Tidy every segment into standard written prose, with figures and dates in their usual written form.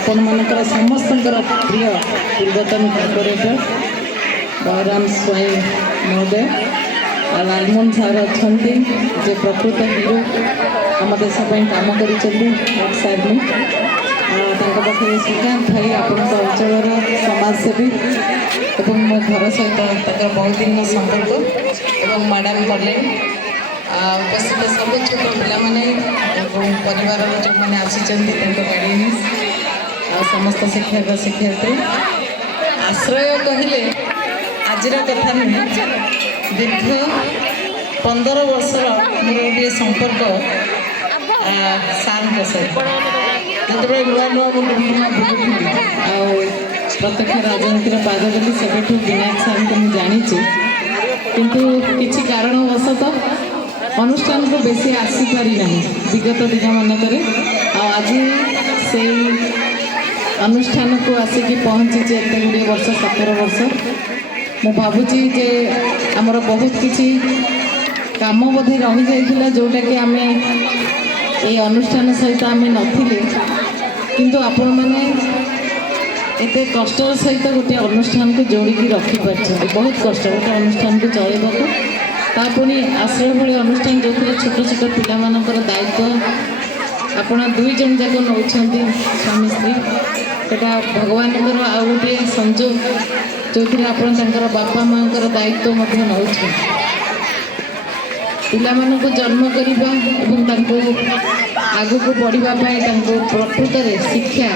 आपण मानकर समस्त प्रिय पूर्वतन कॉर्पोरेटर बलराम स्वाई महोदय लालमोहन सार अच्छा जे प्रकृत हिरो आम देश कम कर पाखे श्रीकांत भाई आपण अंचल समाजसेवी और मो घर सहित बहुत दिन संपर्क और मैडम कले उपस्थित सब छोट पाने परिवार जो मैंने आसी गार्डियंस समस्त शिक्षक शिक्षयित्री आश्रय कहले आजर कथा नुहे दीर्घ 15 वर्षर मोर गोटे संपर्क सार सहित जो नुआ नुआ बुलूली प्रत्यक्ष राजनीतिर पाद देली से विनायक सार को मुझे जानी किंतु किसी कारणवशतः अनुष्ठान को बेसी आसीपारी ना विगत दिन मानक आज से अनुष्ठान को आसिक पहुँची एत गुड़े वर्ष 17 वर्ष मु भावुची जे आमर बहुत किसी काम बोधे रही जाइला जोटा कि आम ये अनुष्ठान सहित आम नथिले किंतु आपण मैंने एत कष्ट सहित गोटे अनुष्ठान को जोड़िकी रखिपार बहुत कष्ट गोटे अनुष्ठान को चलवाक तापुणी आश्रय भाई अनुष्ठान जो छोट छोट पिलामानकर दायित्व आपण 2 जन जाक नौ स्वामी स्त्री सेटा भगवान आउ गोटे संजोग जो थी बापा माँ दायित्व नौ पिला जन्म करने आग को बढ़ापी प्रकृत शिक्षा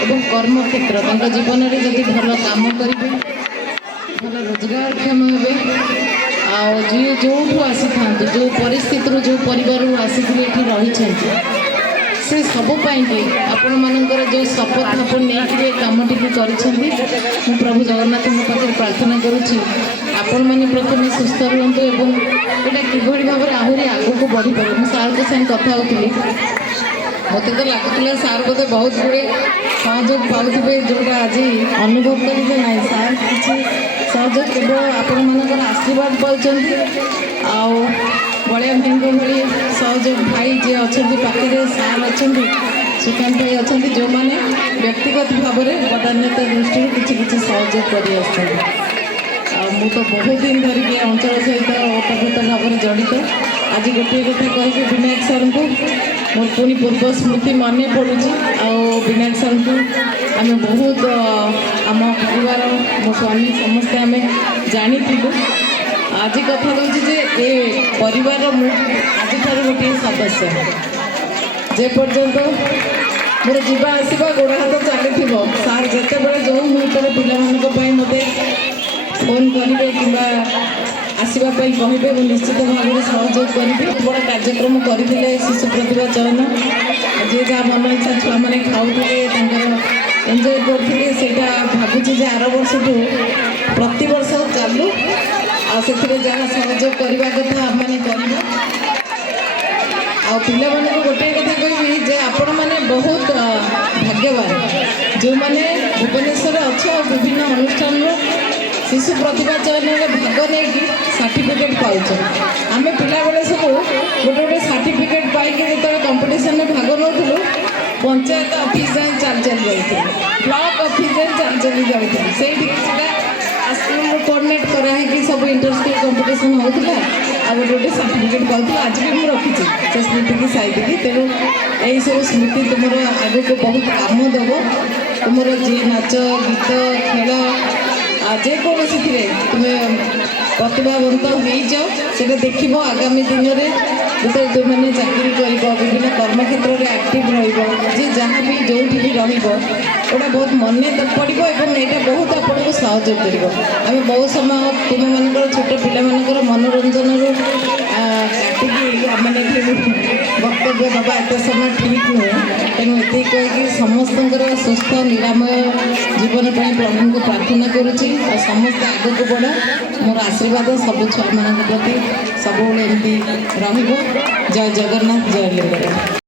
और कर्म क्षेत्र जीवन में जब भल कम करेंगे भल रोजगारक्षम हे जी जो आसी था जो परिस्थिति जो परिवार आसिक रही से सबुपाई आपण मानकर जो शपथ आपण नहीं कमटी कर प्रभु जगन्नाथ पाखे प्रार्थना करुँची आपण मैंने प्रथम सुस्थ रुहतु एवं यहाँ किभली भाव में आहरी आग को बढ़ी पार मुझे सार के साथ कथा होती मत तो लगुला सार बोधे बहुत गुड़े सहयोग पाथे जोटा आज अनुभव करेंगे ना सार किसी सहयोग केवल आपण मानकर आशीर्वाद पाँच बलिया भाई भाई सहयोग भाई जी अच्छा पाखे सार अच्छा श्रीकांत भाई अच्छा जो मैंने व्यक्तिगत भाव में बदान्यता दृष्टि किसी किसी सहयोग कर मु तो बहुत दिन धरिकी अंचल सहित ओतप्रोत भाव में जड़ित आज गोटे कथा कही विनायक सार को मोर पुणी पूर्व स्मृति मन पड़ू विनायक सार को आम बहुत आम परिवार मो स्वामी समस्ते आम जानी आज कथा कौच जे परिवार आज गोटे सदस्य जे पर्यंत मोर जीवा आसवा गोड़ हाथ चली सार जिते जो मुहूर्त पिला मत फोन करेंगे कि आसवाई कहे निश्चित भाव में सहयोग करेंगे बड़ा कार्यक्रम करते शिशु प्रतिभा चयन जी जहाँ मन इच्छा छुआ मैंने खाऊे एंजय करते से भावुँ आर वर्ष प्रति वर्ष चालू से जहाँ सहयोग करने कथा आम मैंने करवा पिला गोटे कथा कहि जे आपण मैंने बहुत भाग्यवान जो मैंने भुवनेश्वर अच्छा विभिन्न अनुष्ठान शिशु प्रतिभा चयन में भाग नहीं सर्टिफिकेट पाच आम पिला बेले सब गोटे गोटे सर्टिफिकेट पाई जो कंपटीशन में भाग नौलु पंचायत ऑफिस जाए चल चल जाते ब्लॉक ऑफिस जाए चल चल जाते से कोऑर्डिनेट कराई सब इंटर स्कूल कंपटीशन होता आ गोटे गोटे सर्टिफिकेट पाऊँ आज भी मुझे रखी से स्मृति की साइड तेणु यही सब स्मृति तुम आग को बहुत कम दब तुम जी नाच गीत खेल जेकोसी तुम्हें प्रतिभावंत हो देख आगामी दिन में जो मैंने चाकरी कर विभिन्न कर्म क्षेत्र में एक्टिव रे जहाँ भी जो भी रोटा बहुत मन पड़ो और यहाँ बहुत आपको सहयोग कर बहुत समय तुम मान छोट पिला मनोरंजन मैंने वक्तव्य दबा एत समय ठीक नुहे तेणु ये कहीकि समस्त सुस्थ निरामय जीवन पर प्रभु को प्रार्थना करुँची समस्त आग को बढ़ा मोर आशीर्वाद सब छुआ मान प्रति सब एमती रही जय जगन्नाथ जय लिंग।